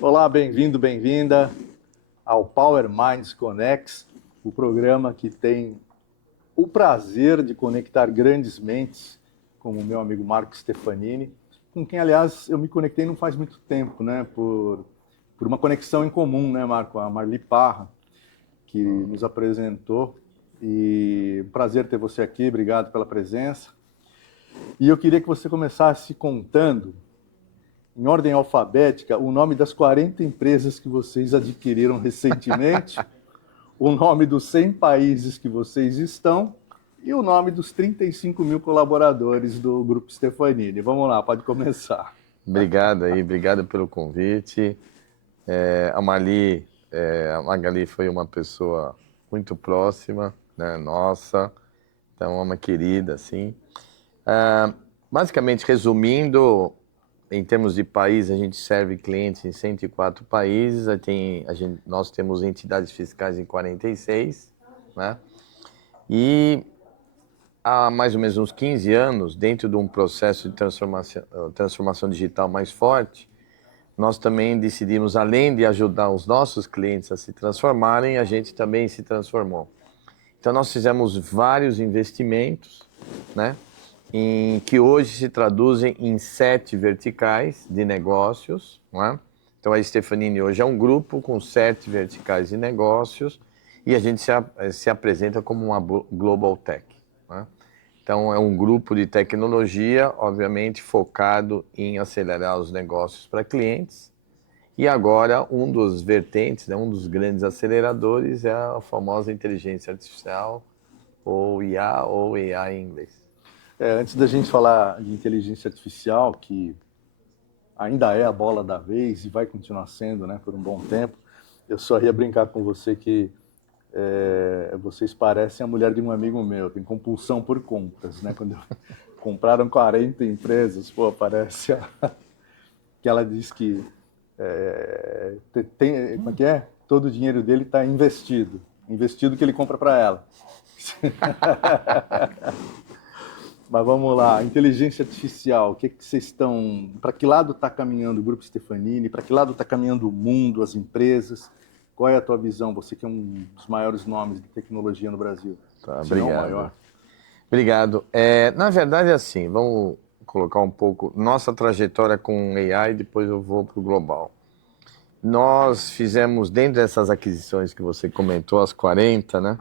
Olá, bem-vindo, bem-vinda ao Power Minds Connects, o programa que tem o prazer de conectar grandes mentes, como o meu amigo Marco Stefanini, com quem, aliás, eu me conectei não faz muito tempo, né? Por uma conexão em comum, né, Marco? A Marli Parra, que nos apresentou. E um prazer ter você aqui, obrigado pela presença. E eu queria que você começasse contando, em ordem alfabética, o nome das 40 empresas que vocês adquiriram recentemente, o nome dos 100 países que vocês estão e o nome dos 35 mil colaboradores do Grupo Stefanini. Vamos lá, pode começar. Obrigado pelo convite. A Magali foi uma pessoa muito próxima, né, nossa, então é uma querida, assim. Ah, Basicamente, resumindo, em termos de país, a gente serve clientes em 104 países, nós temos entidades fiscais em 46, né? E há mais ou menos uns 15 anos, dentro de um processo de transformação digital mais forte, nós também decidimos, além de ajudar os nossos clientes a se transformarem, a gente também se transformou. Então, nós fizemos vários investimentos, né, que hoje se traduzem em 7 verticais de negócios. Não é? Então, a Stefanini hoje é um grupo com 7 verticais de negócios e a gente se apresenta como uma Global Tech. Não é? Então, é um grupo de tecnologia, obviamente, focado em acelerar os negócios para clientes. E agora, um dos vertentes, né, um dos grandes aceleradores é a famosa inteligência artificial, ou IA, ou AI em inglês. Antes da gente falar de inteligência artificial, que ainda é a bola da vez e vai continuar sendo, né, por um bom tempo, eu só ia brincar com você que vocês parecem a mulher de um amigo meu, tem compulsão por contas, né? Quando compraram 40 empresas, pô, parece que ela diz que como é que é? Todo o dinheiro dele está investido que ele compra para ela. Mas vamos lá, inteligência artificial, o que, que vocês estão. Para que lado está caminhando o Grupo Stefanini? Para que lado está caminhando o mundo, as empresas? Qual é a tua visão? Você que é um dos maiores nomes de tecnologia no Brasil, Tá, se não o obrigado. maior. Obrigado. Na verdade, assim, vamos colocar um pouco nossa trajetória com AI, depois eu vou para o global. Nós fizemos, dentro dessas aquisições que você comentou, as 40, né?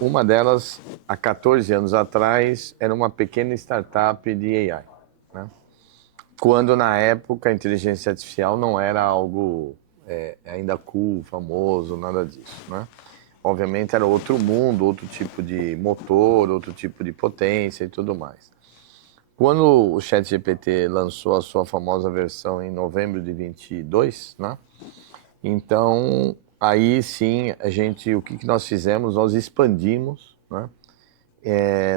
Uma delas, há 14 anos atrás, era uma pequena startup de AI, né? Quando, na época, a inteligência artificial não era algo ainda cool, famoso, nada disso, né? Obviamente era outro mundo, outro tipo de motor, outro tipo de potência e tudo mais. Quando o ChatGPT lançou a sua famosa versão em novembro de 22, né? Então, aí sim, o que nós fizemos? Nós expandimos, né,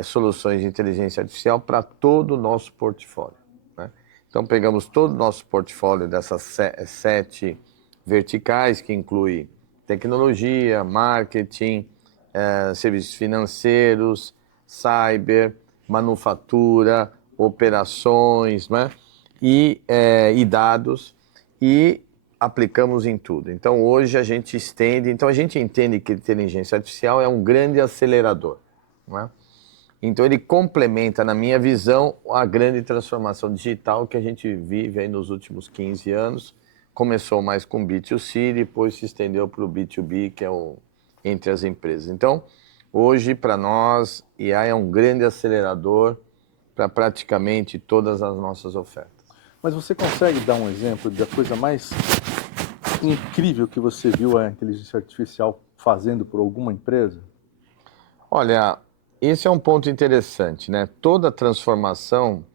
soluções de inteligência artificial para todo o nosso portfólio, né? Então, pegamos todo o nosso portfólio dessas 7 verticais, que inclui tecnologia, marketing, serviços financeiros, cyber, manufatura, operações, né? E dados, e aplicamos em tudo. Então, hoje a gente a gente entende que a inteligência artificial é um grande acelerador, não é? Então, ele complementa, na minha visão, a grande transformação digital que a gente vive aí nos últimos 15 anos. Começou mais com B2C, depois se estendeu para o B2B, que é entre as empresas. Então, hoje, para nós, AI é um grande acelerador para praticamente todas as nossas ofertas. Mas você consegue dar um exemplo da coisa mais incrível que você viu a inteligência artificial fazendo por alguma empresa? Olha, esse é um ponto interessante, né? Toda transformação,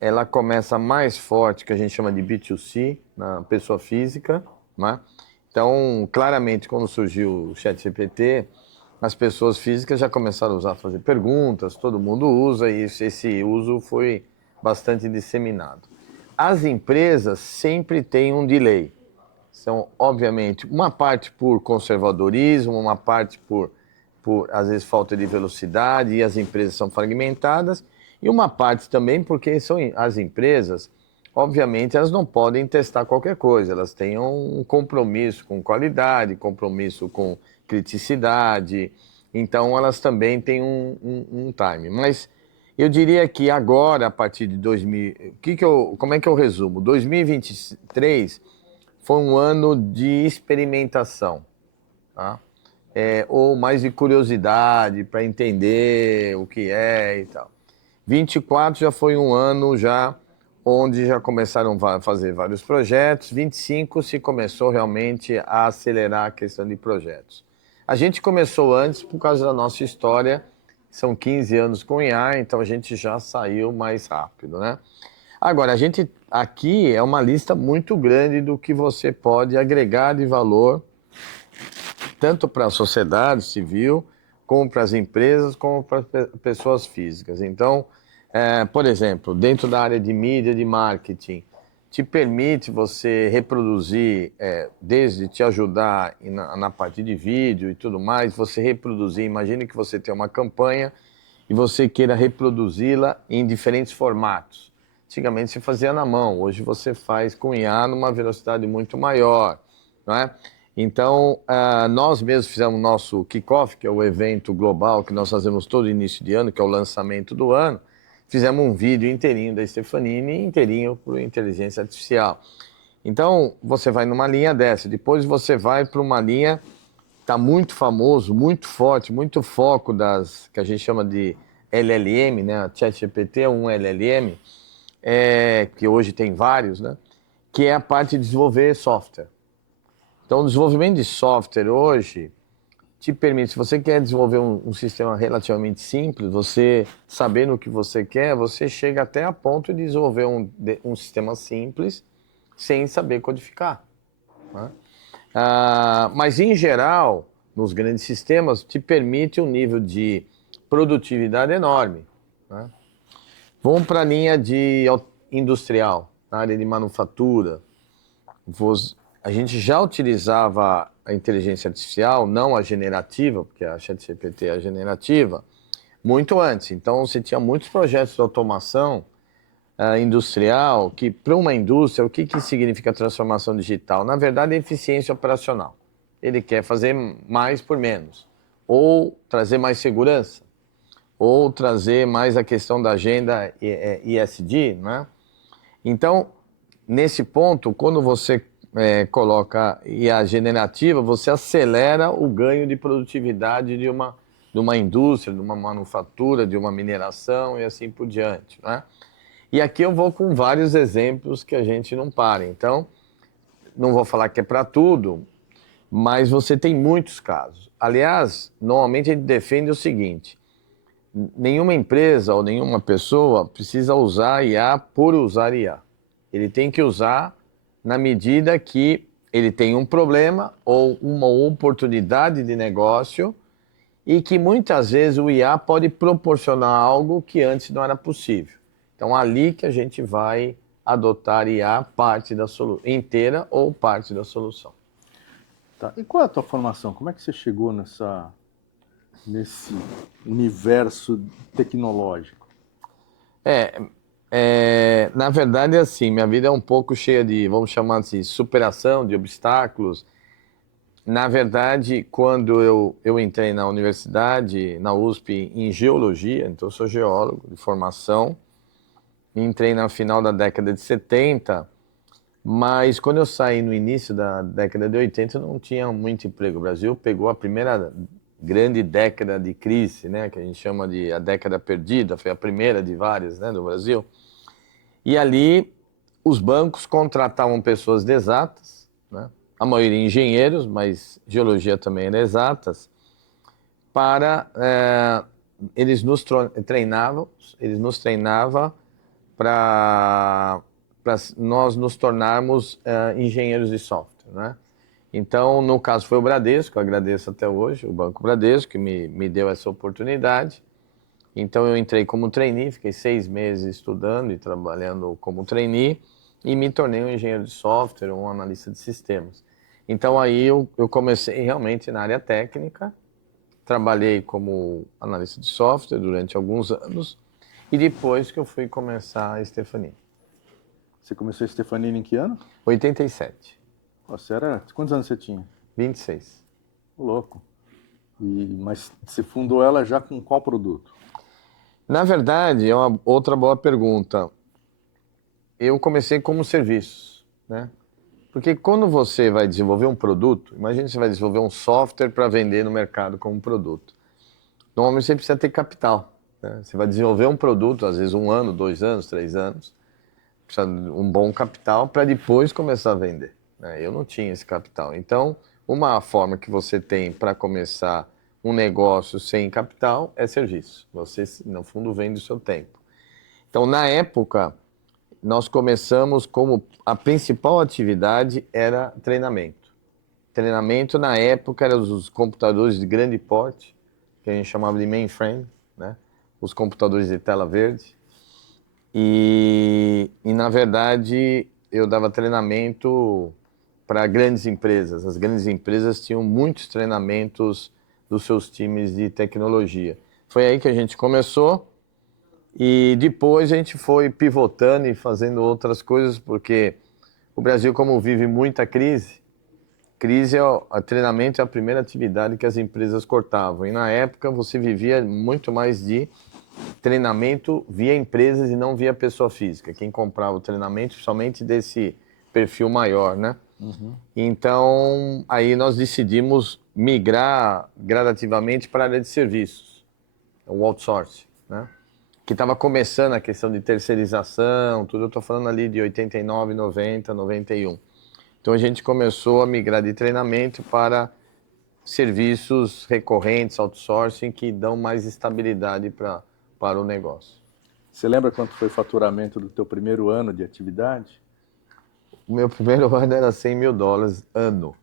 ela começa mais forte, que a gente chama de B2C, na pessoa física, né? Então, claramente, quando surgiu o ChatGPT, as pessoas físicas já começaram a usar, fazer perguntas, todo mundo usa, e esse uso foi bastante disseminado. As empresas sempre têm um delay. São, obviamente, uma parte por conservadorismo, uma parte por às vezes, falta de velocidade, e as empresas são fragmentadas, e uma parte também porque são as empresas, obviamente elas não podem testar qualquer coisa, elas têm um compromisso com qualidade, compromisso com criticidade, então elas também têm um time. Mas eu diria que agora, a partir de 2000, como é que eu resumo? 2023 foi um ano de experimentação, tá? Ou mais de curiosidade para entender o que é e tal. 24 já foi um ano já onde já começaram a fazer vários projetos. 25 se começou realmente a acelerar a questão de projetos. A gente começou antes por causa da nossa história, são 15 anos com IA, então a gente já saiu mais rápido, né? Agora, a gente aqui é uma lista muito grande do que você pode agregar de valor, tanto para a sociedade civil, como para as empresas, como para pessoas físicas. Então, por exemplo, dentro da área de mídia, de marketing, te permite você reproduzir, desde te ajudar na parte de vídeo e tudo mais, você reproduzir, imagine que você tem uma campanha e você queira reproduzi-la em diferentes formatos. Antigamente se fazia na mão, hoje você faz com IA numa velocidade muito maior, não é? Então, nós mesmos fizemos nosso kickoff, que é o evento global que nós fazemos todo início de ano, que é o lançamento do ano. Fizemos um vídeo inteirinho da Stefanini, inteirinho por inteligência artificial. Então, você vai numa linha dessa, depois você vai para uma linha está muito famoso, muito forte, muito foco das que a gente chama de LLM, né? A ChatGPT é um LLM, que hoje tem vários, né? Que é a parte de desenvolver software. Então, o desenvolvimento de software hoje te permite, se você quer desenvolver um sistema relativamente simples, você sabendo o que você quer, você chega até a ponto de desenvolver um sistema simples sem saber codificar, né? Mas, em geral, nos grandes sistemas, te permite um nível de produtividade enorme, né? Vamos para a linha de industrial, na área de manufatura. A gente já utilizava a inteligência artificial, não a generativa, porque a ChatGPT é a generativa, muito antes. Então, você tinha muitos projetos de automação industrial, que para uma indústria, o que significa transformação digital? Na verdade, é eficiência operacional. Ele quer fazer mais por menos, ou trazer mais segurança, ou trazer mais a questão da agenda ESG, né? Então, nesse ponto, quando você coloca IA generativa, você acelera o ganho de produtividade de uma indústria, de uma manufatura, de uma mineração e assim por diante, né? E aqui eu vou com vários exemplos que a gente não para. Então, não vou falar que é para tudo, mas você tem muitos casos. Aliás, normalmente a gente defende o seguinte: nenhuma empresa ou nenhuma pessoa precisa usar IA por usar IA. Ele tem que usar na medida que ele tem um problema ou uma oportunidade de negócio e que muitas vezes o IA pode proporcionar algo que antes não era possível. Então, ali que a gente vai adotar IA parte da solução, inteira ou parte da solução. Tá. E qual é a tua formação? Como é que você chegou nesse universo tecnológico? Na verdade, assim, minha vida é um pouco cheia de, vamos chamar assim, superação, de obstáculos. Na verdade, quando eu entrei na universidade, na USP, em geologia, então eu sou geólogo de formação, entrei na final da década de 70, mas quando eu saí no início da década de 80, não tinha muito emprego. O Brasil pegou a primeira grande década de crise, né, que a gente chama de a década perdida, foi a primeira de várias, né, do Brasil. E ali os bancos contratavam pessoas de exatas, né, a maioria engenheiros, mas geologia também era exatas, para eles nos treinavam para nós nos tornarmos engenheiros de software, né? Então, no caso foi o Bradesco, eu agradeço até hoje, o Banco Bradesco, que me deu essa oportunidade. Então, eu entrei como trainee, fiquei 6 meses estudando e trabalhando como trainee e me tornei um engenheiro de software, um analista de sistemas. Então, aí eu comecei realmente na área técnica, trabalhei como analista de software durante alguns anos e depois que eu fui começar a Stefanini. Você começou a Stefanini em que ano? 87, Você era... Quantos anos você tinha? 26. Ô, louco. Mas você fundou ela já com qual produto? Na verdade, é uma outra boa pergunta. Eu comecei como serviço, né? Porque quando você vai desenvolver um produto, imagine que você vai desenvolver um software para vender no mercado como produto. Normalmente você precisa ter capital, né? Você vai desenvolver um produto, às vezes 1 ano, 2 anos, 3 anos, precisa de um bom capital para depois começar a vender, né? Eu não tinha esse capital. Então, uma forma que você tem para começar um negócio sem capital é serviço. Você, no fundo, vende o seu tempo. Então, na época, nós começamos como a principal atividade era treinamento. Treinamento, na época, eram os computadores de grande porte, que a gente chamava de mainframe, né? Os computadores de tela verde. E na verdade, eu dava treinamento para grandes empresas. As grandes empresas tinham muitos treinamentos dos seus times de tecnologia. Foi aí que a gente começou e depois a gente foi pivotando e fazendo outras coisas, porque o Brasil, como vive muita crise, treinamento é a primeira atividade que as empresas cortavam. E na época você vivia muito mais de treinamento via empresas e não via pessoa física. Quem comprava o treinamento somente desse perfil maior, né? Uhum. Então, aí nós decidimos migrar gradativamente para a área de serviços, o outsourcing, né? Que estava começando a questão de terceirização, tudo. Eu estou falando ali de 89, 90, 91. Então a gente começou a migrar de treinamento para serviços recorrentes, outsourcing, que dão mais estabilidade para o negócio. Você lembra quanto foi o faturamento do teu primeiro ano de atividade? O meu primeiro ano era US$ 100.000 ano.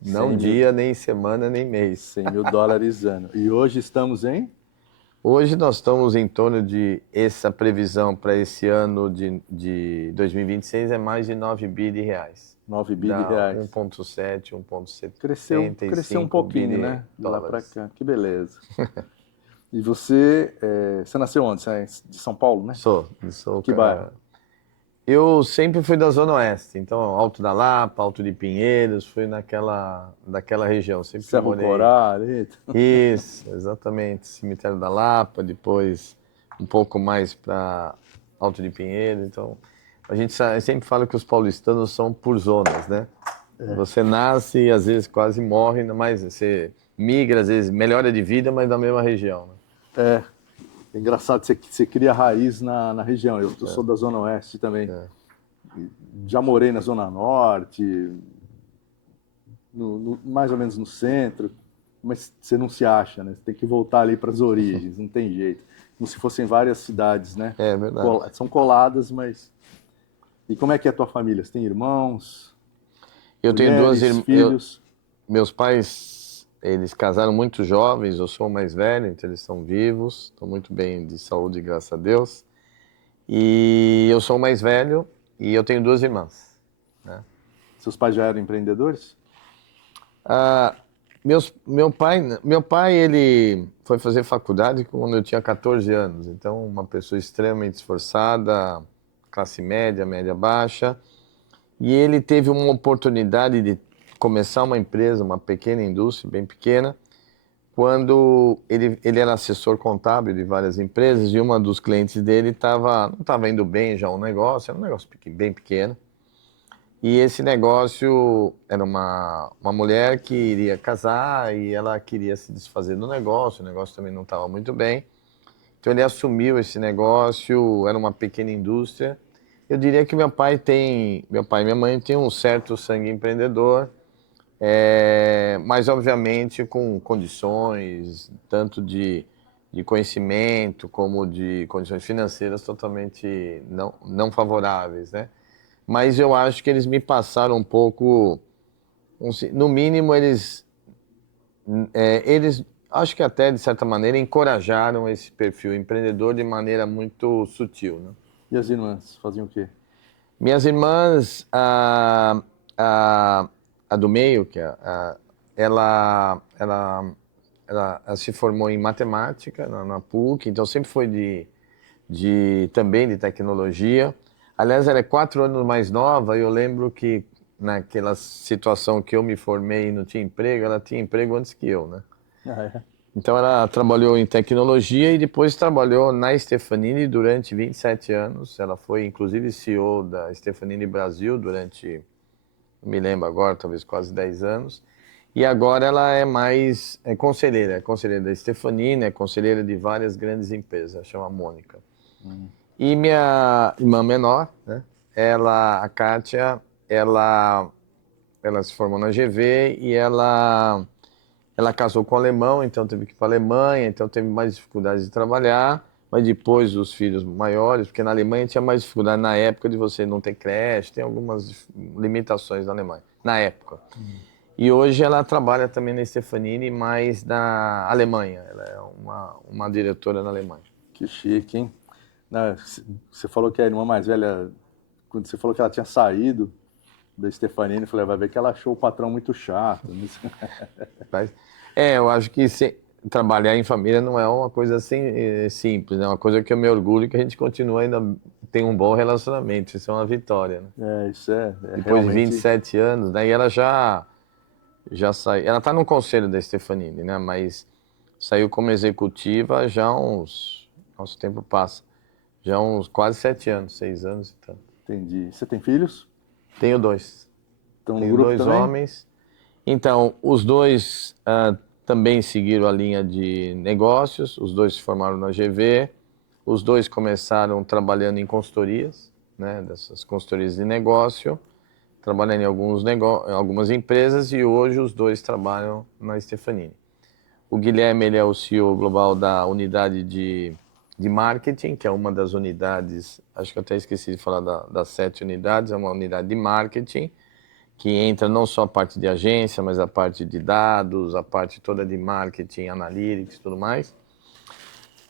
Não 100 mil, dia, nem semana, nem mês. 100 mil dólares ano. E hoje estamos em Hoje nós estamos em torno de, essa previsão para esse ano de 2026 é mais de 9 bi de reais. 9 bi de Dá reais. 1,7, 1,75 Cresceu um pouquinho, bi né? de De lá para dólares. cá. Que beleza. E você nasceu onde? Você é de São Paulo, né? Sou, Que bairro? Eu sempre fui da Zona Oeste, então Alto da Lapa, Alto de Pinheiros, fui daquela região, sempre Cerro morei. Corá, ali. Isso, exatamente, Cemitério da Lapa, depois um pouco mais para Alto de Pinheiros, então a gente sempre fala que os paulistanos são por zonas, né? Você nasce e às vezes quase morre, mas você migra, às vezes melhora de vida, mas na mesma região, né? É engraçado, você cria raiz na região. Eu sou da Zona Oeste também. Já morei na Zona Norte, mais ou menos no centro, mas você não se acha, né? Você tem que voltar ali para as origens, não tem jeito. Como se fossem várias cidades, né? É verdade. São coladas, mas... E como é que é a tua família? Você tem irmãos, Eu tenho mulheres, filhos? Meus pais, eles casaram muito jovens, eu sou o mais velho, então eles são vivos, estão muito bem de saúde, graças a Deus. E eu sou o mais velho e eu tenho 2 irmãs, né? Seus pais já eram empreendedores? Ah, meu pai, ele foi fazer faculdade quando eu tinha 14 anos, então uma pessoa extremamente esforçada, classe média, média baixa, e ele teve uma oportunidade de começar uma empresa, uma pequena indústria, bem pequena, quando ele era assessor contábil de várias empresas e uma dos clientes dele não estava indo bem já o negócio, era um negócio bem pequeno. E esse negócio era uma mulher que iria casar e ela queria se desfazer do negócio, o negócio também não estava muito bem. Então ele assumiu esse negócio, era uma pequena indústria. Eu diria que meu pai e minha mãe têm um certo sangue empreendedor, mas obviamente com condições, tanto de conhecimento como de condições financeiras totalmente não favoráveis, né? Mas eu acho que eles me passaram um pouco, no mínimo eles acho que até de certa maneira encorajaram esse perfil empreendedor de maneira muito sutil, né? E as irmãs faziam o quê? Minhas irmãs, a do meio, ela se formou em matemática na PUC, então sempre foi também de tecnologia. Aliás, ela é 4 anos mais nova e eu lembro que naquela situação que eu me formei e não tinha emprego, ela tinha emprego antes que eu, né? Ah, é. Então ela trabalhou em tecnologia e depois trabalhou na Stefanini durante 27 anos. Ela foi inclusive CEO da Stefanini Brasil durante, não me lembro agora, talvez quase 10 anos. E agora ela é conselheira da Stefanini, é conselheira de várias grandes empresas, ela chama Mônica. E minha irmã menor, né? A Kátia, ela se formou na GV e ela casou com um alemão, então teve que ir para a Alemanha, então teve mais dificuldades de trabalhar, mas depois os filhos maiores, porque na Alemanha tinha mais dificuldade na época de você não ter creche, tem algumas limitações na Alemanha, na época. E hoje ela trabalha também na Stefanini, mas na Alemanha, ela é uma diretora na Alemanha. Que chique, hein? Não, você falou que a irmã mais velha, quando você falou que ela tinha saído da Stefanini, eu falei, vai ver que ela achou o patrão muito chato. Eu acho que trabalhar em família não é uma coisa assim, simples, é uma coisa que eu me orgulho que a gente continua ainda tem um bom relacionamento, isso é uma vitória, né? Isso é Depois realmente... de 27 anos, daí ela já saiu, ela está no conselho da Stefanini, né, mas saiu como executiva já nosso tempo passa, já uns quase 7 anos, 6 anos e tanto. Entendi. Você tem filhos? Tenho 2. Estão no Tenho grupo 2 também? homens. Então, os 2 também seguiram a linha de negócios, os 2 se formaram na GV, os 2 começaram trabalhando em consultorias, né, dessas consultorias de negócio, trabalhando em algumas empresas e hoje os 2 trabalham na Stefanini. O Guilherme, ele é o CEO global da unidade de marketing, que é uma das unidades, acho que eu até esqueci de falar das 7 unidades, é uma unidade de marketing, que entra não só a parte de agência, mas a parte de dados, a parte toda de marketing, analytics e tudo mais,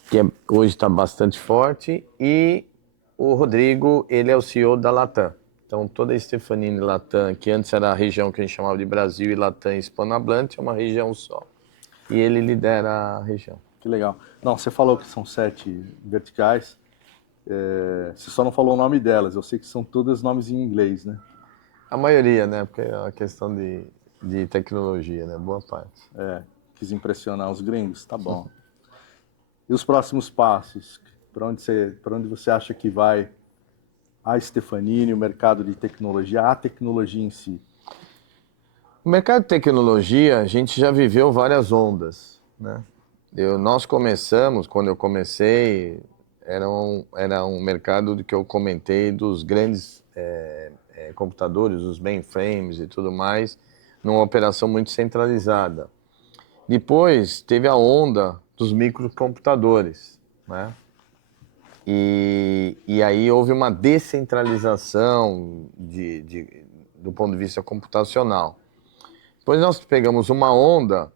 que hoje está bastante forte. E o Rodrigo, ele é o CEO da Latam. Então, toda a Stefanini Latam, que antes era a região que a gente chamava de Brasil e Latam Hispanohablante, é uma região só. E ele lidera a região. Que legal. Não, você falou que são 7 verticais, você só não falou o nome delas, eu sei que são todas nomes em inglês, né? A maioria, né? Porque é uma questão de tecnologia, né? Boa parte. Quis impressionar os gringos, tá bom. E os próximos passos? Para onde você acha que vai a Stefanini, o mercado de tecnologia, a tecnologia em si? O mercado de tecnologia, a gente já viveu várias ondas, né? Nós começamos, quando eu comecei, era um mercado que eu comentei dos grandes computadores, os mainframes e tudo mais, numa operação muito centralizada. Depois teve a onda dos microcomputadores, né? E aí houve uma descentralização do ponto de vista computacional. Depois nós pegamos uma onda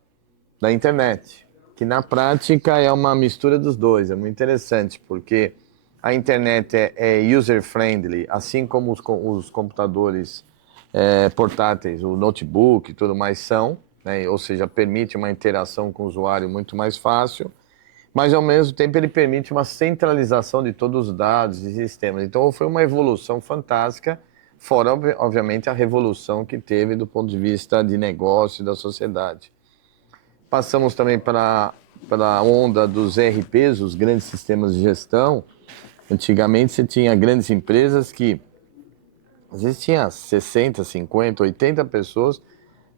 da internet, que na prática é uma mistura dos dois. É muito interessante, porque a internet é user-friendly, assim como os computadores portáteis, o notebook e tudo mais são, né? Ou seja, permite uma interação com o usuário muito mais fácil, mas ao mesmo tempo ele permite uma centralização de todos os dados e sistemas. Então foi uma evolução fantástica, fora, obviamente, a revolução que teve do ponto de vista de negócio e da sociedade. Passamos também para a onda dos ERPs, os grandes sistemas de gestão. Antigamente você tinha grandes empresas que às vezes tinha 60, 50, 80 pessoas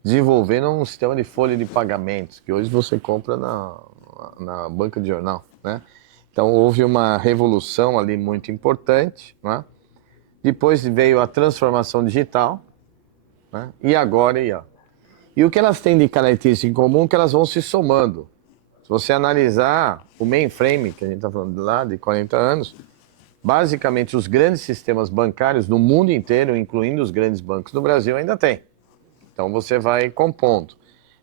desenvolvendo um sistema de folha de pagamentos, que hoje você compra na banca de jornal, né? Então houve uma revolução ali muito importante, né? Depois veio a transformação digital, né? E agora IA. E o que elas têm de característica em comum é que elas vão se somando. Se você analisar o mainframe, que a gente está falando lá, de 40 anos, basicamente os grandes sistemas bancários no mundo inteiro, incluindo os grandes bancos do Brasil, ainda tem. Então você vai compondo.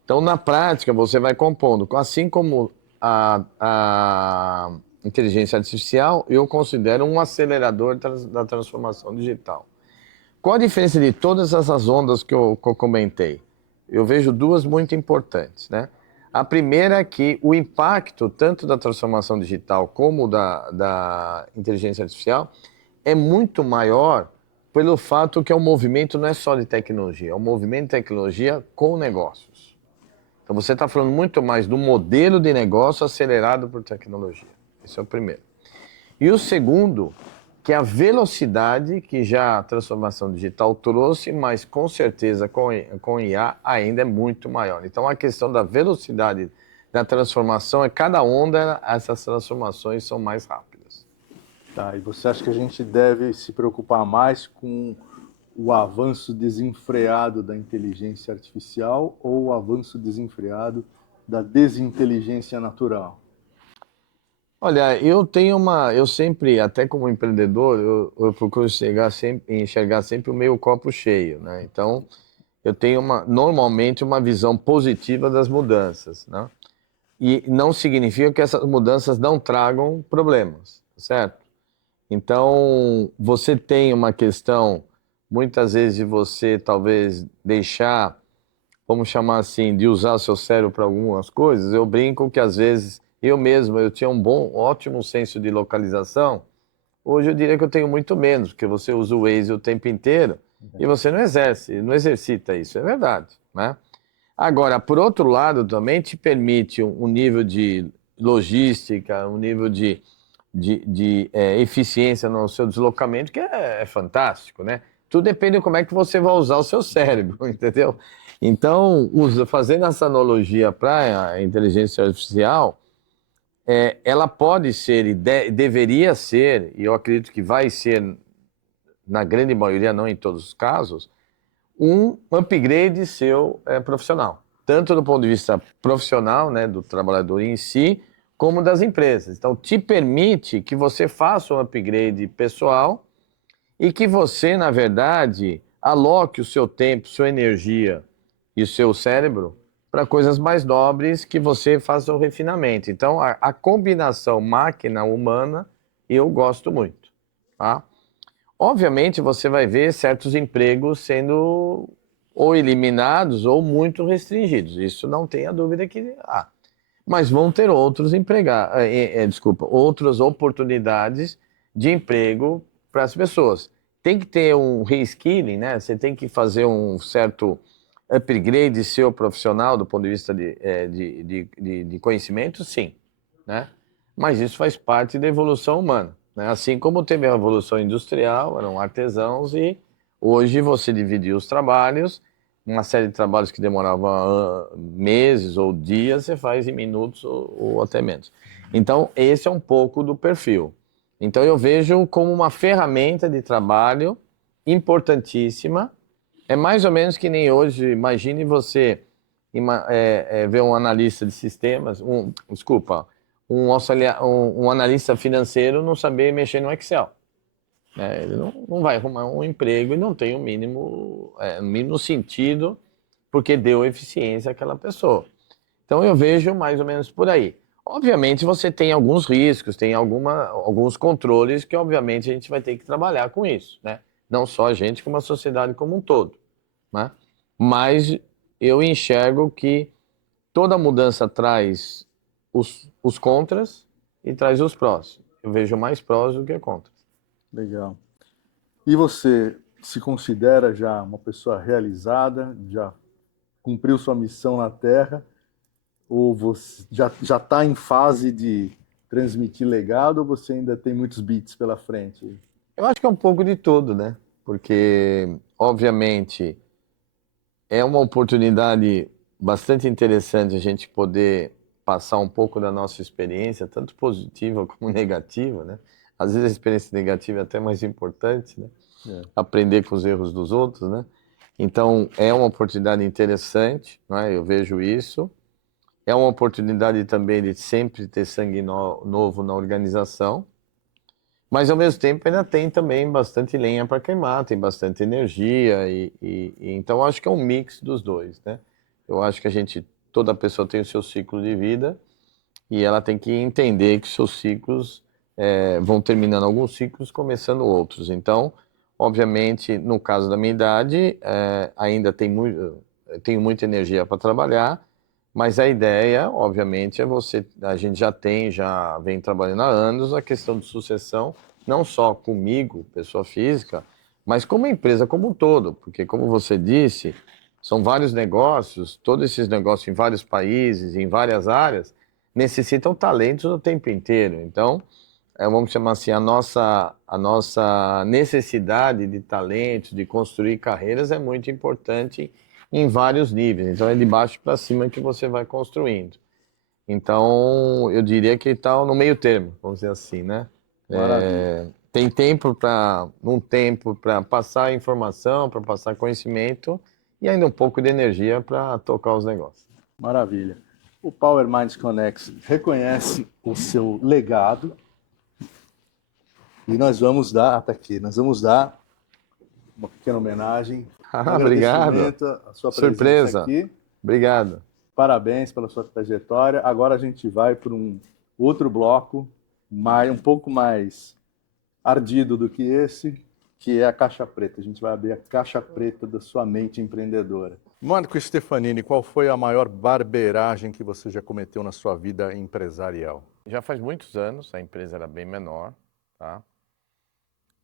Então na prática você vai compondo. Assim como a inteligência artificial, eu considero um acelerador da transformação digital. Qual a diferença de todas essas ondas que eu comentei? Eu vejo duas muito importantes, né? A primeira é que o impacto tanto da transformação digital como da inteligência artificial, é muito maior pelo fato que o movimento não é só de tecnologia, é um movimento de tecnologia com negócios. Então você está falando muito mais do modelo de negócio acelerado por tecnologia. Esse é o primeiro. E o segundo, que é a velocidade que já a transformação digital trouxe, mas com certeza com IA ainda é muito maior. Então a questão da velocidade da transformação é cada onda, essas transformações são mais rápidas. Tá, e você acha que a gente deve se preocupar mais com o avanço desenfreado da inteligência artificial ou o avanço desenfreado da desinteligência natural? Olha, eu sempre, até como empreendedor, eu procuro enxergar sempre o meio copo cheio, né? Então, eu tenho normalmente uma visão positiva das mudanças, né? E não significa que essas mudanças não tragam problemas, certo? Então, você tem uma questão, muitas vezes, de você talvez deixar, vamos chamar assim, de usar o seu cérebro para algumas coisas. Eu brinco que às vezes eu mesmo, eu tinha um ótimo senso de localização. Hoje eu diria que eu tenho muito menos, porque você usa o Waze o tempo inteiro e você não exercita isso, é verdade, né? Agora, por outro lado, também te permite um nível de logística, um nível de eficiência no seu deslocamento que é fantástico, né? Tudo depende de como é que você vai usar o seu cérebro, entendeu? Então, fazendo essa analogia para a inteligência artificial, ela pode ser e deveria ser, e eu acredito que vai ser, na grande maioria, não em todos os casos, um upgrade seu profissional. Tanto do ponto de vista profissional, né, do trabalhador em si, como das empresas. Então, te permite que você faça um upgrade pessoal e que você, na verdade, aloque o seu tempo, sua energia e o seu cérebro para coisas mais nobres que você faça o refinamento. Então, a combinação máquina-humana, eu gosto muito, tá? Obviamente, você vai ver certos empregos sendo ou eliminados ou muito restringidos. Isso não tenha dúvida que há. Mas vão ter outras oportunidades de emprego para as pessoas. Tem que ter um reskilling, né? Você tem que fazer um certo upgrade seu profissional do ponto de vista de conhecimento, sim, né? Mas isso faz parte da evolução humana, né? Assim como teve a revolução industrial, eram artesãos e hoje você dividiu os trabalhos, uma série de trabalhos que demoravam meses ou dias, você faz em minutos ou até menos. Então, esse é um pouco do perfil. Então, eu vejo como uma ferramenta de trabalho importantíssima. É mais ou menos que nem hoje, imagine você ver um analista de sistemas, um analista financeiro não saber mexer no Excel. Ele não vai arrumar um emprego e não tem o mínimo sentido, porque deu eficiência àquela pessoa. Então eu vejo mais ou menos por aí. Obviamente você tem alguns riscos, tem alguns controles que obviamente a gente vai ter que trabalhar com isso, né? Não só a gente, como a sociedade como um todo, né? Mas eu enxergo que toda mudança traz os contras e traz os prós. Eu vejo mais prós do que contras. Legal. E você se considera já uma pessoa realizada, já cumpriu sua missão na Terra, ou você já está em fase de transmitir legado, ou você ainda tem muitos bits pela frente? Eu acho que é um pouco de tudo, né? Porque, obviamente, é uma oportunidade bastante interessante a gente poder passar um pouco da nossa experiência, tanto positiva como negativa, né? Às vezes a experiência negativa é até mais importante, né? Aprender com os erros dos outros, né? Então, é uma oportunidade interessante, né? Eu vejo isso. É uma oportunidade também de sempre ter sangue novo na organização, mas ao mesmo tempo ainda tem também bastante lenha para queimar, tem bastante energia então acho que é um mix dos dois, né? Eu acho que toda pessoa tem o seu ciclo de vida e ela tem que entender que seus ciclos vão terminando alguns ciclos, começando outros. Então, obviamente, no caso da minha idade, ainda tenho muita energia para trabalhar, mas a ideia, obviamente, a gente já vem trabalhando há anos a questão de sucessão não só comigo, pessoa física, mas como empresa como um todo, porque como você disse, são vários negócios, todos esses negócios em vários países, em várias áreas, necessitam talentos o tempo inteiro. Então, vamos chamar assim, a nossa necessidade de talentos, de construir carreiras é muito importante em vários níveis. Então, é de baixo para cima que você vai construindo. Então, eu diria que está no meio termo, vamos dizer assim, né? Maravilha. Tem um tempo para passar informação, para passar conhecimento e ainda um pouco de energia para tocar os negócios. Maravilha. O Power Minds Connect reconhece o seu legado e nós vamos dar, tá aqui, nós vamos dar uma pequena homenagem, um Obrigado. agradecimento à sua presença Surpresa. aqui. Obrigado. Parabéns pela sua trajetória. Agora a gente vai para um outro bloco, um pouco mais ardido do que esse, que é a caixa preta. A gente vai abrir a caixa preta da sua mente empreendedora. Marco Stefanini, qual foi a maior barbeiragem que você já cometeu na sua vida empresarial? Já faz muitos anos, a empresa era bem menor, tá?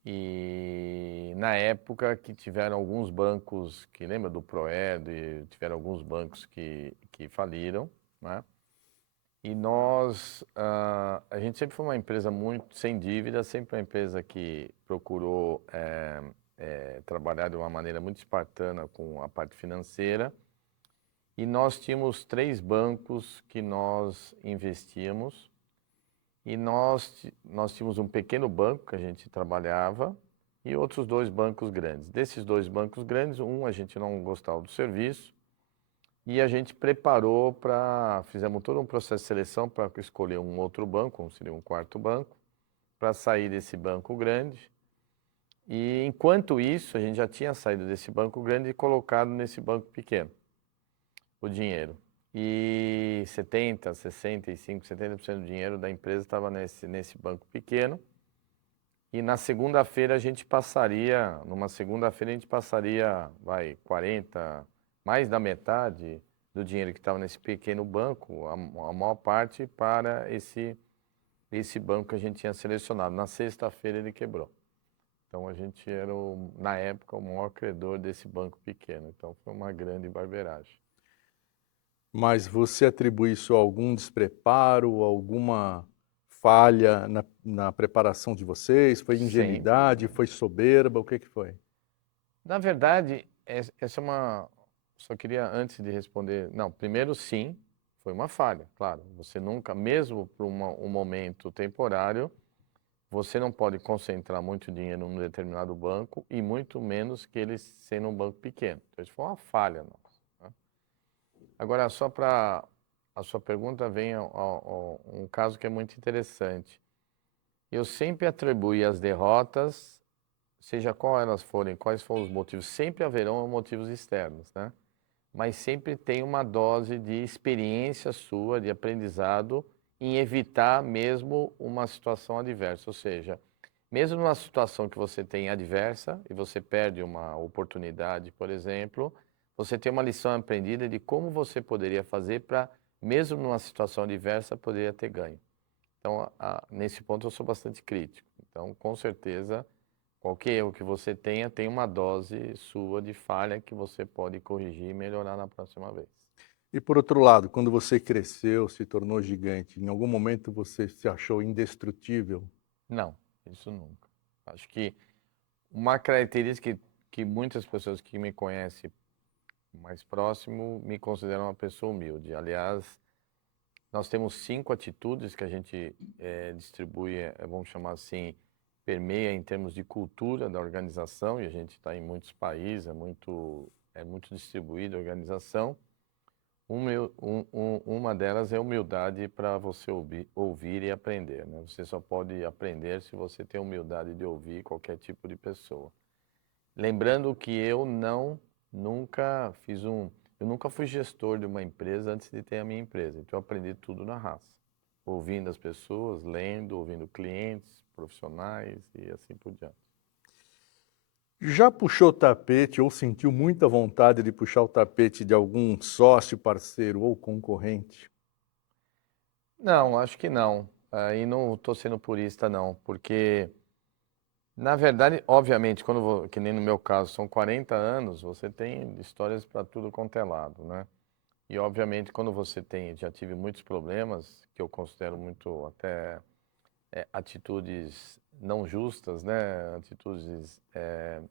E na época que tiveram alguns bancos, que lembra do Proed, tiveram alguns bancos que faliram, né? E a gente sempre foi uma empresa muito sem dívida, sempre uma empresa que procurou trabalhar de uma maneira muito espartana com a parte financeira. E nós tínhamos 3 bancos que nós investíamos. E nós tínhamos um pequeno banco que a gente trabalhava e outros 2 bancos grandes. Desses 2 bancos grandes, a gente não gostava do serviço e a gente fizemos todo um processo de seleção para escolher um outro banco, seria um quarto banco, para sair desse banco grande. E enquanto isso, a gente já tinha saído desse banco grande e colocado nesse banco pequeno o dinheiro. E 70%, 65%, 70% do dinheiro da empresa estava nesse banco pequeno. E numa segunda-feira a gente passaria, 40%, mais da metade do dinheiro que estava nesse pequeno banco, a maior parte para esse banco que a gente tinha selecionado. Na sexta-feira ele quebrou. Então a gente era, na época, o maior credor desse banco pequeno. Então foi uma grande barbeiragem. Mas você atribui isso a algum despreparo, alguma falha na preparação de vocês? Foi ingenuidade, foi soberba? O que foi? Na verdade, essa é uma... Só queria, antes de responder... Não, primeiro sim, foi uma falha, claro. Você nunca, mesmo por um momento temporário, você não pode concentrar muito dinheiro num determinado banco e muito menos que ele sendo um banco pequeno. Então, isso foi uma falha nossa, né? Agora, só para... A sua pergunta vem a um caso que é muito interessante. Eu sempre atribuo as derrotas, seja qual elas forem, quais foram os motivos, sempre haverão motivos externos, né? Mas sempre tem uma dose de experiência sua, de aprendizado, em evitar mesmo uma situação adversa. Ou seja, mesmo numa situação que você tem adversa e você perde uma oportunidade, por exemplo, você tem uma lição aprendida de como você poderia fazer para, mesmo numa situação adversa, poderia ter ganho. Então, nesse ponto eu sou bastante crítico. Então, com certeza, qualquer erro que você tenha, tem uma dose sua de falha que você pode corrigir e melhorar na próxima vez. E por outro lado, quando você cresceu, se tornou gigante, em algum momento você se achou indestrutível? Não, isso nunca. Acho que uma característica que muitas pessoas que me conhecem mais próximo me consideram uma pessoa humilde. Aliás, nós temos 5 atitudes que a gente distribui, vamos chamar assim, permeia em termos de cultura da organização, e a gente está em muitos países, é muito distribuída a organização. Uma delas é humildade para você ouvir e aprender, né? Você só pode aprender se você tem humildade de ouvir qualquer tipo de pessoa. Lembrando que eu nunca fui gestor de uma empresa antes de ter a minha empresa. Então eu aprendi tudo na raça, ouvindo as pessoas, lendo, ouvindo clientes, profissionais e assim por diante. Já puxou o tapete ou sentiu muita vontade de puxar o tapete de algum sócio, parceiro ou concorrente? Não, acho que não. E não estou sendo purista, não, porque Na verdade, obviamente, que nem no meu caso, são 40 anos, você tem histórias para tudo quanto é lado, né? E obviamente, quando você tem, já tive muitos problemas, que eu considero muito até atitudes não justas, né? Atitudes é,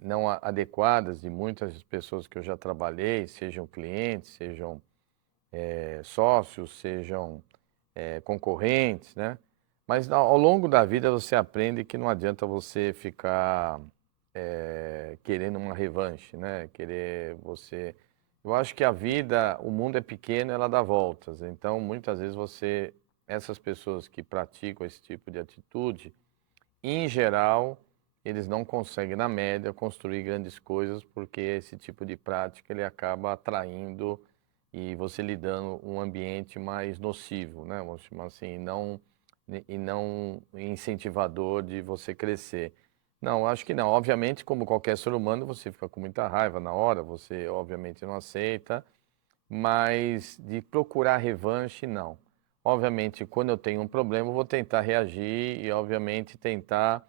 não adequadas de muitas pessoas que eu já trabalhei, sejam clientes, sejam sócios, sejam concorrentes, né? Mas ao longo da vida você aprende que não adianta você ficar querendo uma revanche, né? Querer você. Eu acho que a vida, o mundo é pequeno, ela dá voltas. Então, muitas vezes essas pessoas que praticam esse tipo de atitude, em geral, eles não conseguem, na média, construir grandes coisas, porque esse tipo de prática ele acaba atraindo e você lhe dando um ambiente mais nocivo, né? Vamos chamar assim, e não incentivador de você crescer. Não, acho que não. Obviamente, como qualquer ser humano, você fica com muita raiva na hora, você obviamente não aceita, mas de procurar revanche, não. Obviamente, quando eu tenho um problema, eu vou tentar reagir e, obviamente, tentar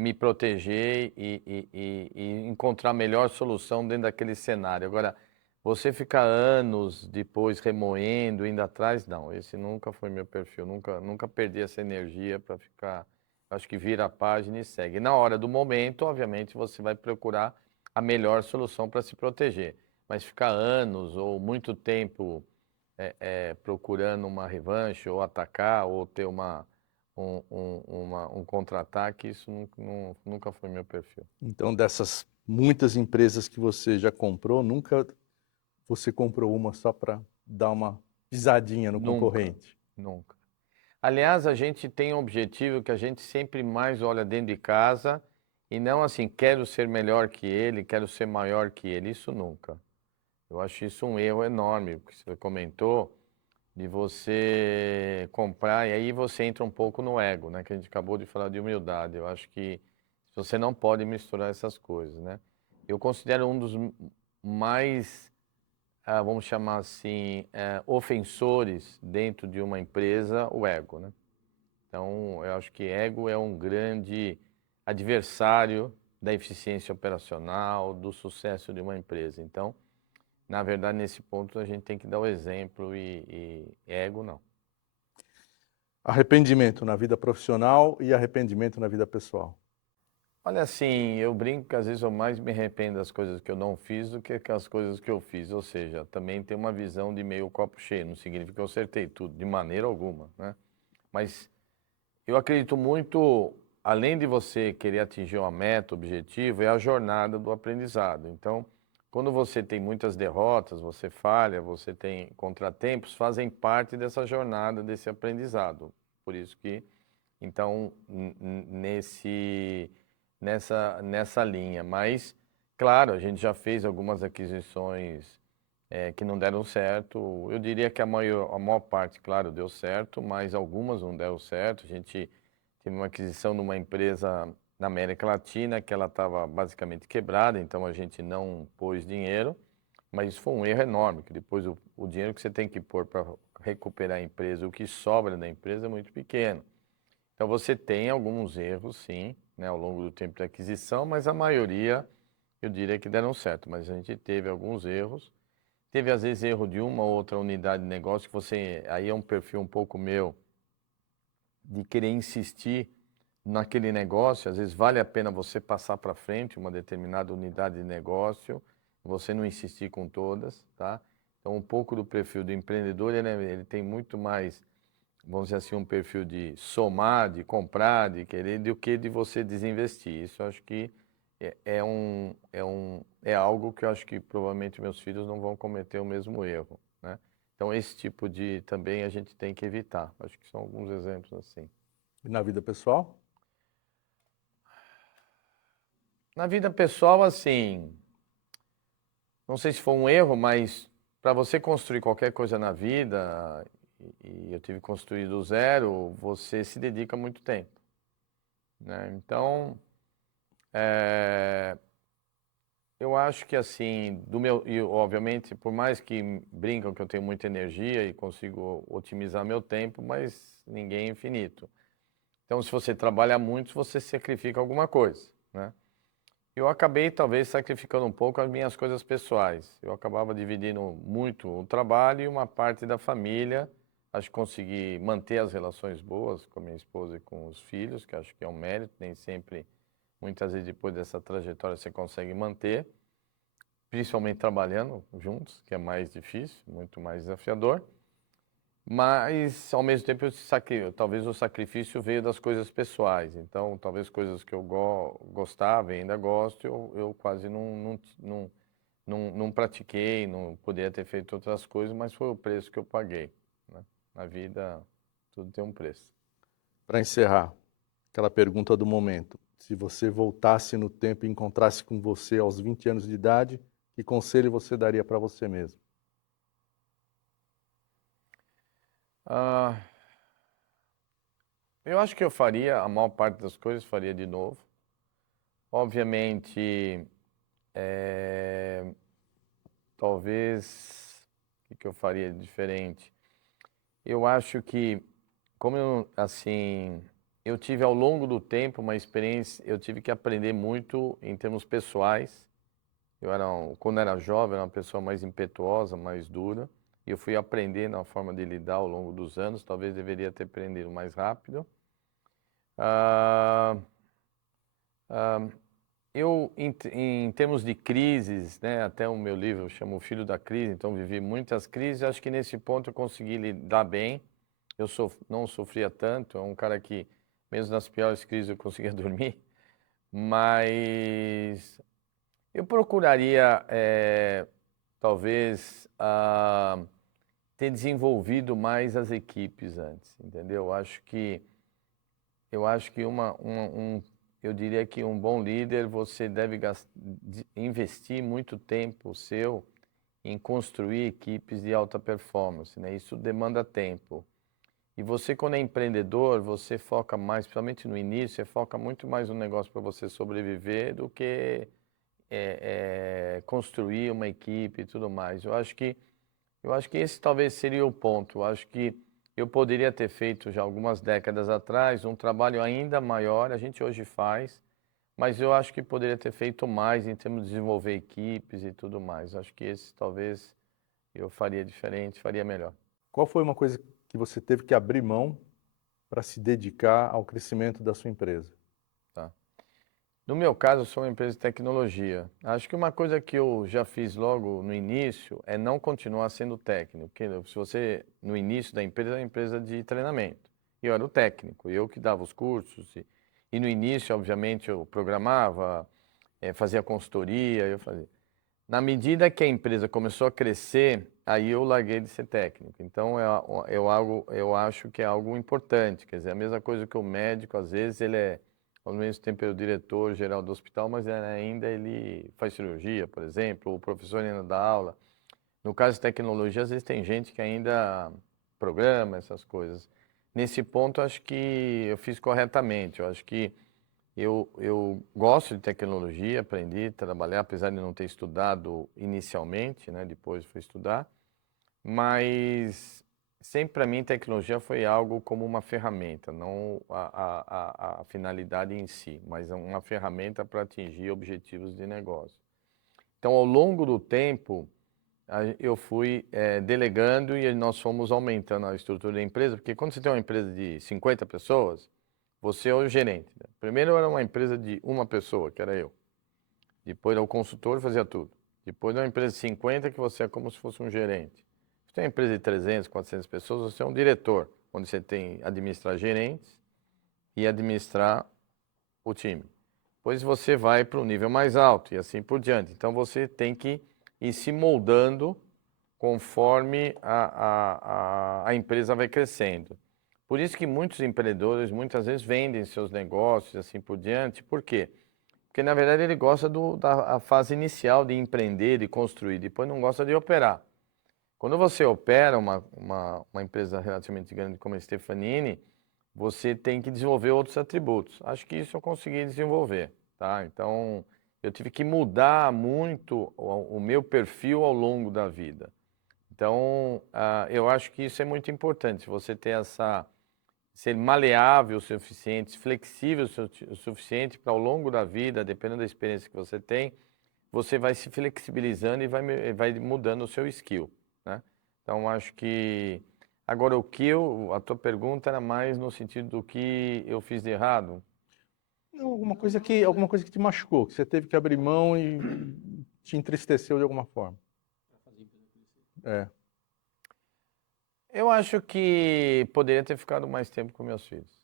me proteger e encontrar a melhor solução dentro daquele cenário. Agora, você ficar anos depois remoendo, indo atrás, não. Esse nunca foi meu perfil. Nunca perdi essa energia para ficar. Acho que vira a página e segue. Na hora do momento, obviamente, você vai procurar a melhor solução para se proteger. Mas ficar anos ou muito tempo procurando uma revanche, ou atacar, ou ter um contra-ataque, isso nunca foi meu perfil. Então, dessas muitas empresas que você já comprou, nunca você comprou uma só para dar uma pisadinha no Nunca, concorrente? nunca. Aliás, a gente tem um objetivo que a gente sempre mais olha dentro de casa e não assim, quero ser melhor que ele, quero ser maior que ele. Isso nunca. Eu acho isso um erro enorme, o que você comentou, de você comprar, e aí você entra um pouco no ego, né? Que a gente acabou de falar de humildade. Eu acho que você não pode misturar essas coisas, né? Eu considero um dos mais, vamos chamar assim, ofensores dentro de uma empresa, o ego, né? Então, eu acho que ego é um grande adversário da eficiência operacional, do sucesso de uma empresa. Então, na verdade, nesse ponto, a gente tem que dar o exemplo e ego não. Arrependimento na vida profissional e arrependimento na vida pessoal. Olha, assim, eu brinco que às vezes eu mais me arrependo das coisas que eu não fiz do que as coisas que eu fiz. Ou seja, também tem uma visão de meio copo cheio. Não significa que eu acertei tudo, de maneira alguma, né? Mas eu acredito muito, além de você querer atingir uma meta, objetivo, é a jornada do aprendizado. Então, quando você tem muitas derrotas, você falha, você tem contratempos, fazem parte dessa jornada, desse aprendizado. Por isso que, então, nessa linha. Mas, claro, a gente já fez algumas aquisições que não deram certo. Eu diria que a maior parte, claro, deu certo, mas algumas não deram certo. A gente teve uma aquisição de uma empresa na América Latina que ela estava basicamente quebrada, então a gente não pôs dinheiro, mas isso foi um erro enorme, que depois o dinheiro que você tem que pôr para recuperar a empresa, o que sobra da empresa é muito pequeno. Então você tem alguns erros, sim, né, ao longo do tempo de aquisição, mas a maioria eu diria que deram certo, mas a gente teve alguns erros. Teve às vezes erro de uma ou outra unidade de negócio que você, aí é um perfil um pouco meu, de querer insistir naquele negócio, às vezes vale a pena você passar para frente uma determinada unidade de negócio, você não insistir com todas, tá? Então, um pouco do perfil do empreendedor, ele tem muito mais, vamos dizer assim, um perfil de somar, de comprar, de querer, do que de você desinvestir. Isso eu acho que é algo que eu acho que provavelmente meus filhos não vão cometer o mesmo erro, né? Então, esse tipo de também a gente tem que evitar. Acho que são alguns exemplos assim. E na vida pessoal? Na vida pessoal, assim, não sei se foi um erro, mas para você construir qualquer coisa na vida, e eu tive que construir do zero, você se dedica muito tempo, né? Então, eu acho que assim, e obviamente, por mais que brincam que eu tenho muita energia e consigo otimizar meu tempo, mas ninguém é infinito. Então, se você trabalha muito, você sacrifica alguma coisa, né? Eu acabei, talvez, sacrificando um pouco as minhas coisas pessoais. Eu acabava dividindo muito o trabalho e uma parte da família. Acho que consegui manter as relações boas com a minha esposa e com os filhos, que acho que é um mérito. Nem sempre, muitas vezes, depois dessa trajetória, você consegue manter, principalmente trabalhando juntos, que é mais difícil, muito mais desafiador. Mas, ao mesmo tempo, talvez o sacrifício veio das coisas pessoais. Então, talvez coisas que eu gostava e ainda gosto, eu quase não pratiquei, não poderia ter feito outras coisas, mas foi o preço que eu paguei, né? Na vida, tudo tem um preço. Para encerrar, aquela pergunta do momento. Se você voltasse no tempo e encontrasse com você aos 20 anos de idade, que conselho você daria para você mesmo? Ah, eu acho que eu faria, a maior parte das coisas faria de novo. Obviamente, talvez, o que eu faria de diferente? Eu acho que, como eu, assim, eu tive ao longo do tempo uma experiência, eu tive que aprender muito em termos pessoais. Quando era jovem, era uma pessoa mais impetuosa, mais dura. E eu fui aprendendo a forma de lidar ao longo dos anos. Talvez deveria ter aprendido mais rápido. Ah, ah, em termos de crises, né, até o meu livro chama O Filho da Crise, então vivi muitas crises. Acho que nesse ponto eu consegui lidar bem. Não sofria tanto. É um cara que, mesmo nas piores crises, eu conseguia dormir. Mas eu procuraria, talvez, ter desenvolvido mais as equipes antes, entendeu? Eu acho que eu diria que um bom líder, você deve investir muito tempo seu em construir equipes de alta performance, né? Isso demanda tempo. E você, quando é empreendedor, você foca mais, principalmente no início, você foca muito mais no negócio para você sobreviver do que construir uma equipe e tudo mais. Eu acho que esse talvez seria o ponto. Eu acho que eu poderia ter feito já algumas décadas atrás um trabalho ainda maior, a gente hoje faz, mas eu acho que poderia ter feito mais em termos de desenvolver equipes e tudo mais. Acho que esse talvez eu faria diferente, faria melhor. Qual foi uma coisa que você teve que abrir mão para se dedicar ao crescimento da sua empresa? Tá? No meu caso, eu sou uma empresa de tecnologia. Acho que uma coisa que eu já fiz logo no início é não continuar sendo técnico. Porque se você, no início da empresa, é uma empresa de treinamento. E eu era o técnico, eu que dava os cursos. E no início, obviamente, eu programava, fazia consultoria, eu fazia. Na medida que a empresa começou a crescer, aí eu larguei de ser técnico. Então, eu acho que é algo importante. Quer dizer, a mesma coisa que o médico, às vezes, ao mesmo tempo, é o diretor-geral do hospital, mas ainda ele faz cirurgia, por exemplo, o professor ainda dá aula. No caso de tecnologia, às vezes tem gente que ainda programa essas coisas. Nesse ponto, acho que eu fiz corretamente. Eu acho que eu gosto de tecnologia, aprendi a trabalhar, apesar de não ter estudado inicialmente, né? Depois fui estudar, mas sempre para mim tecnologia foi algo como uma ferramenta, não a finalidade em si, mas uma ferramenta para atingir objetivos de negócio. Então, ao longo do tempo, eu fui delegando e nós fomos aumentando a estrutura da empresa, porque quando você tem uma empresa de 50 pessoas, você é o gerente, né? Primeiro era uma empresa de uma pessoa, que era eu. Depois era o consultor, fazia tudo. Depois era uma empresa de 50, que você é como se fosse um gerente. Você tem uma empresa de 300, 400 pessoas, você é um diretor, onde você tem administrar gerentes e administrar o time. Depois você vai para um nível mais alto e assim por diante. Então você tem que ir se moldando conforme a empresa vai crescendo. Por isso que muitos empreendedores muitas vezes vendem seus negócios e assim por diante. Por quê? Porque na verdade ele gosta da fase inicial de empreender, de construir, depois não gosta de operar. Quando você opera uma empresa relativamente grande como a Stefanini, você tem que desenvolver outros atributos. Acho que isso eu consegui desenvolver, tá? Então, eu tive que mudar muito o meu perfil ao longo da vida. Então, eu acho que isso é muito importante, você ter ser maleável o suficiente, flexível o suficiente para ao longo da vida, dependendo da experiência que você tem, você vai se flexibilizando e vai mudando o seu skill, né? Então, acho que... Agora, a tua pergunta era mais no sentido do que eu fiz de errado? Não, alguma coisa que te machucou, que você teve que abrir mão e te entristeceu de alguma forma. É. Eu acho que poderia ter ficado mais tempo com meus filhos.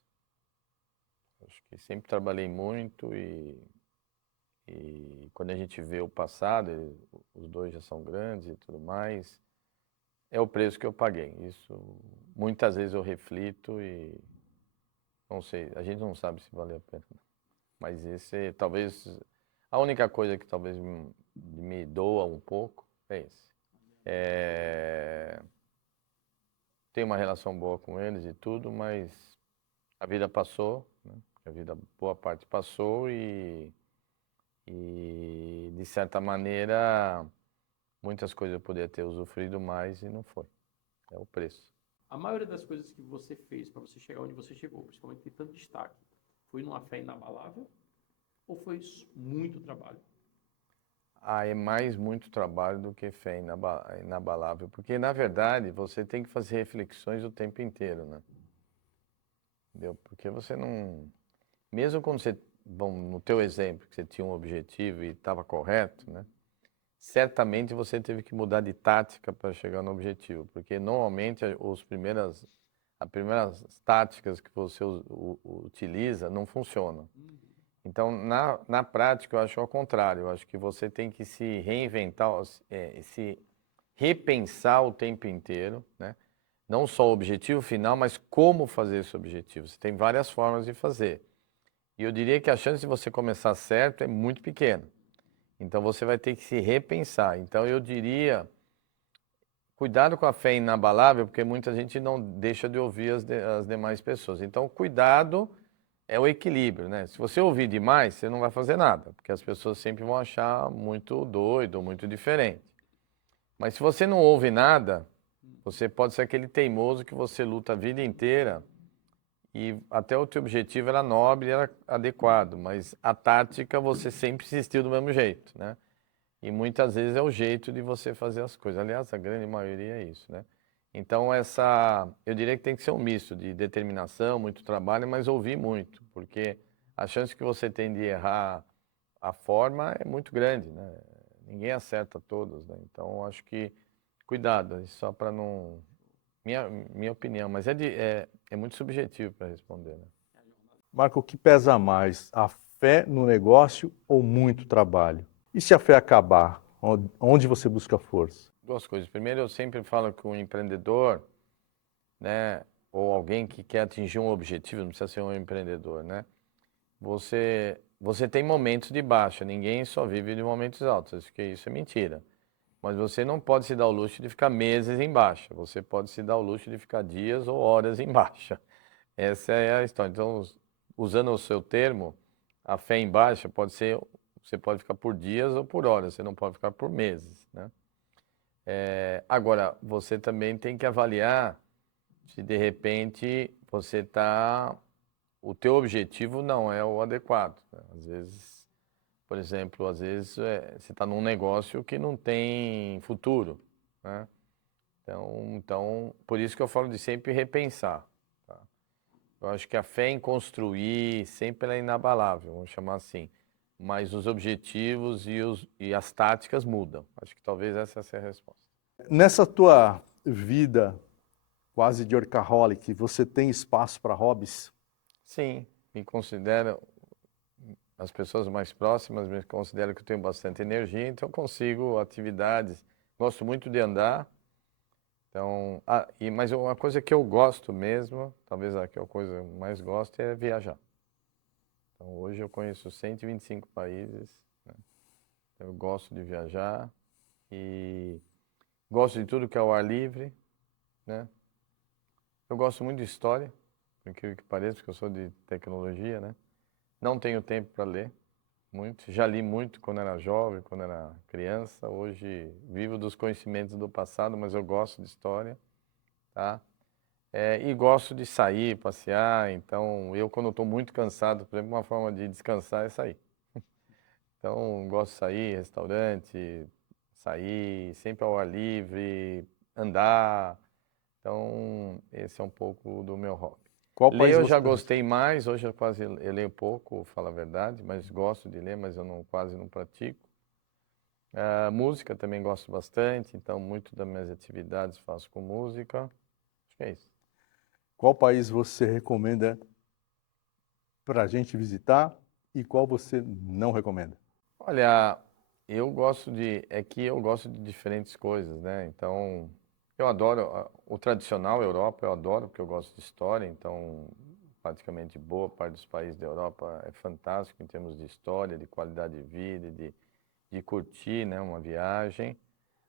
Acho que sempre trabalhei muito e quando a gente vê o passado, os dois já são grandes e tudo mais, é o preço que eu paguei. Isso muitas vezes eu reflito e não sei, a gente não sabe se valeu a pena. Mas esse talvez a única coisa que talvez me doa um pouco é esse. Tenho uma relação boa com eles e tudo, mas a vida passou, né? A vida, boa parte passou e de certa maneira, muitas coisas eu poderia ter usufruído mais e não foi. É o preço. A maioria das coisas que você fez para você chegar onde você chegou, principalmente tem tanto destaque, foi numa fé inabalável ou foi muito trabalho? É mais muito trabalho do que fé inabalável, porque na verdade você tem que fazer reflexões o tempo inteiro, né? Entendeu? Porque você não... Mesmo quando você, bom, no teu exemplo, que você tinha um objetivo e estava correto, né? Certamente você teve que mudar de tática para chegar no objetivo, porque normalmente as primeiras táticas que você utiliza não funcionam. Então, na prática, eu acho ao contrário. Eu acho que você tem que se reinventar, se repensar o tempo inteiro, né? Não só o objetivo final, mas como fazer esse objetivo. Você tem várias formas de fazer. E eu diria que a chance de você começar certo é muito pequena. Então, você vai ter que se repensar. Então, eu diria, cuidado com a fé inabalável, porque muita gente não deixa de ouvir as demais pessoas. Então, cuidado é o equilíbrio, né? Se você ouvir demais, você não vai fazer nada, porque as pessoas sempre vão achar muito doido ou muito diferente. Mas se você não ouve nada, você pode ser aquele teimoso que você luta a vida inteira e até o teu objetivo era nobre, era adequado, mas a tática você sempre insistiu do mesmo jeito, né? E muitas vezes é o jeito de você fazer as coisas. Aliás, a grande maioria é isso, né? Então, eu diria que tem que ser um misto de determinação, muito trabalho, mas ouvir muito, porque a chance que você tem de errar a forma é muito grande, né? Ninguém acerta todos, né? Então, acho que cuidado, só para não... Minha opinião, mas é muito subjetivo para responder, né? Marco, o que pesa mais, a fé no negócio ou muito trabalho? E se a fé acabar, onde você busca força? Duas coisas. Primeiro, eu sempre falo que um empreendedor, né, ou alguém que quer atingir um objetivo, não precisa ser um empreendedor, né? Você tem momentos de baixa, ninguém só vive de momentos altos, acho que isso é mentira. Mas você não pode se dar o luxo de ficar meses em baixa, você pode se dar o luxo de ficar dias ou horas em baixa. Essa é a história. Então, usando o seu termo, a fé em baixa pode ser, você pode ficar por dias ou por horas, você não pode ficar por meses, né? Agora, você também tem que avaliar se de repente o teu objetivo não é o adequado, né? Às vezes, por exemplo, você está num negócio que não tem futuro, né? Então, por isso que eu falo de sempre repensar, tá? Eu acho que a fé em construir sempre é inabalável, vamos chamar assim. Mas os objetivos e as táticas mudam. Acho que talvez essa seja a resposta. Nessa tua vida quase de workaholic, você tem espaço para hobbies? Sim, me considero, as pessoas mais próximas me consideram que eu tenho bastante energia, então eu consigo atividades. Gosto muito de andar. Então, mas uma coisa que eu gosto mesmo, talvez a que eu coisa que eu mais gosto é viajar. Então, hoje eu conheço 125 países, né? Eu gosto de viajar e gosto de tudo que é ao ar livre, né? Eu gosto muito de história, por incrível que pareça, porque eu sou de tecnologia, né? Não tenho tempo para ler muito. Já li muito quando era jovem, quando era criança. Hoje vivo dos conhecimentos do passado, mas eu gosto de história, tá? E gosto de sair, passear. Então, eu quando estou muito cansado, por exemplo, uma forma de descansar é sair. Então, gosto de sair, restaurante, sair sempre ao ar livre, andar. Então, esse é um pouco do meu hobby. Qual Ler país eu já você... gostei mais, hoje eu leio pouco, falo a verdade, mas gosto de ler, mas eu não, quase não pratico. Música também gosto bastante, então muito das minhas atividades faço com música. Acho que é isso. Qual país você recomenda para a gente visitar e qual você não recomenda? Olha, é que eu gosto de diferentes coisas, né? Então, eu adoro o tradicional Europa, eu adoro porque eu gosto de história, então praticamente boa parte dos países da Europa é fantástico em termos de história, de qualidade de vida, de curtir, né, uma viagem.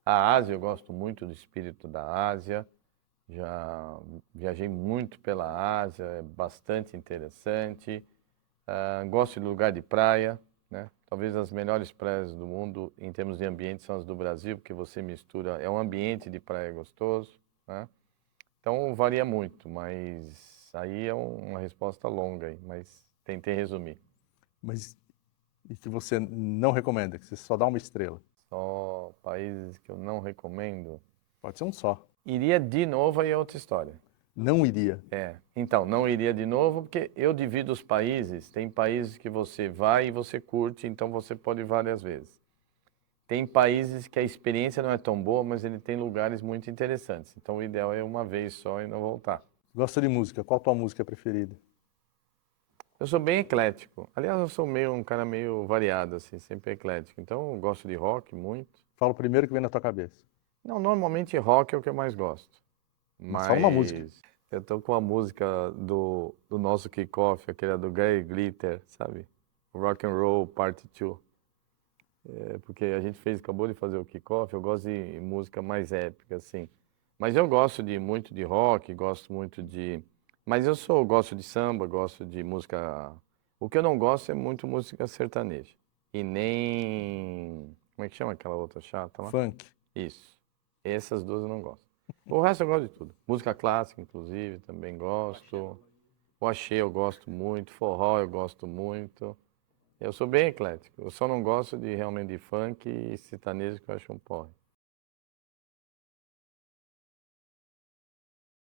A Ásia, eu gosto muito do espírito da Ásia. Já viajei muito pela Ásia, é bastante interessante. Gosto de lugar de praia, né? Talvez as melhores praias do mundo em termos de ambiente são as do Brasil, porque você mistura, é um ambiente de praia gostoso, né? Então varia muito, mas aí é uma resposta longa aí, mas tentei resumir. Mas e que você não recomenda, que você só dá uma estrela? Só países que eu não recomendo. Pode ser um só. Iria de novo aí é outra história. Não iria. Então, não iria de novo, porque eu divido os países. Tem países que você vai e você curte, então você pode ir várias vezes. Tem países que a experiência não é tão boa, mas ele tem lugares muito interessantes. Então, o ideal é uma vez só e não voltar. Gosta de música? Qual a tua música preferida? Eu sou bem eclético. Aliás, eu sou um cara meio variado, assim, sempre eclético. Então, eu gosto de rock muito. Fala o primeiro que vem na tua cabeça. Não, normalmente rock é o que eu mais gosto. Só uma música. Mas eu tô com a música do nosso kickoff, aquele do Gary Glitter, sabe? Rock and Roll Part 2. Porque a gente acabou de fazer o kickoff, eu gosto de música mais épica, assim. Mas eu gosto muito de rock, gosto muito de... Mas gosto de samba, gosto de música... O que eu não gosto é muito música sertaneja. E nem... Como é que chama aquela outra chata lá? Funk. Isso. Essas duas eu não gosto. O resto eu gosto de tudo. Música clássica, inclusive, também gosto. O axé eu gosto muito. Forró eu gosto muito. Eu sou bem eclético. Eu só não gosto realmente de funk e sertanejo, que eu acho um porre.